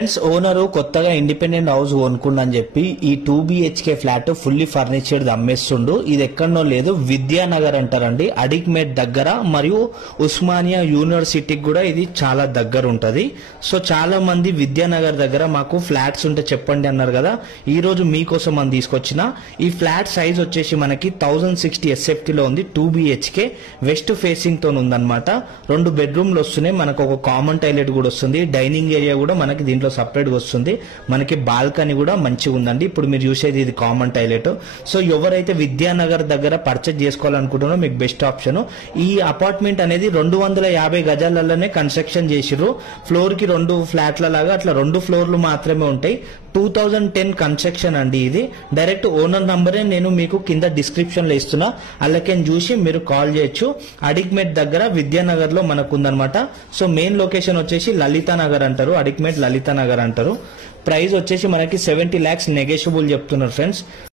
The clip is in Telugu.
ఫ్రెండ్స్ ఓనరు కొత్తగా ఇండిపెండెంట్ హౌస్ కొనుక్కుండని చెప్పి ఈ 2 BHK ఫ్లాట్ ఫుల్లీ ఫర్నిచర్డ్ అమ్మేస్తుండు. ఇది ఎక్కడనో లేదు, విద్యానగర్ అంటారండి, అడిక్మేట్ దగ్గర, మరియు ఉస్మానియా యూనివర్సిటీకి కూడా ఇది చాలా దగ్గర ఉంటది. సో చాలా మంది విద్యానగర్ దగ్గర మాకు ఫ్లాట్స్ ఉంటే చెప్పండి అన్నారు కదా, ఈ రోజు మీకోసం మనం తీసుకొచ్చిన ఈ ఫ్లాట్ సైజ్ వచ్చేసి మనకి 1060 SFT లో ఉంది. 2 BHK వెస్ట్ ఫేసింగ్ తో ఉందన్నమాట. 2 బెడ్రూమ్లు వస్తున్నాయి, మనకు ఒక కామన్ టాయిలెట్ కూడా వస్తుంది, డైనింగ్ ఏరియా కూడా మనకి దీంట్లో సపరేట్ గా వస్తుంది, మనకి బాల్కనీ కూడా మంచిగా ఉందండి. ఇప్పుడు మీరు చూసేది ఇది కామన్ టాయిలెట్. సో ఎవరైతే విద్యానగర్ దగ్గర పర్చేజ్ చేసుకోవాలనుకుంటున్నారో మీకు బెస్ట్ ఆప్షన్. ఈ అపార్ట్మెంట్ అనేది 250 గజాలలోనే కన్స్ట్రక్షన్ చేసిర్రు. ఫ్లోర్ కి 2 ఫ్లాట్ల లాగా అట్లా 2 ఫ్లోర్లు మాత్రమే ఉంటాయి. 2010 కన్స్ట్రక్షన్ అండి. ఇది డైరెక్ట్ ఓనర్ నంబరే నేను మీకు కింద డిస్క్రిప్షన్ లో ఇస్తున్నా, అలాగే చూసి మీరు కాల్ చేయొచ్చు. అడిక్మేట్ దగ్గర విద్యానగర్ లో మనకు ఉందన్నమాట. సో మెయిన్ లొకేషన్ వచ్చేసి లలితా నగర్ అంటారు, అడిక్మేట్ లలితా నగర్ అంటారు. ప్రైస్ వచ్చేసి మనకి 70 lakhs నెగోషియబుల్ చెప్తున్నారు ఫ్రెండ్స్.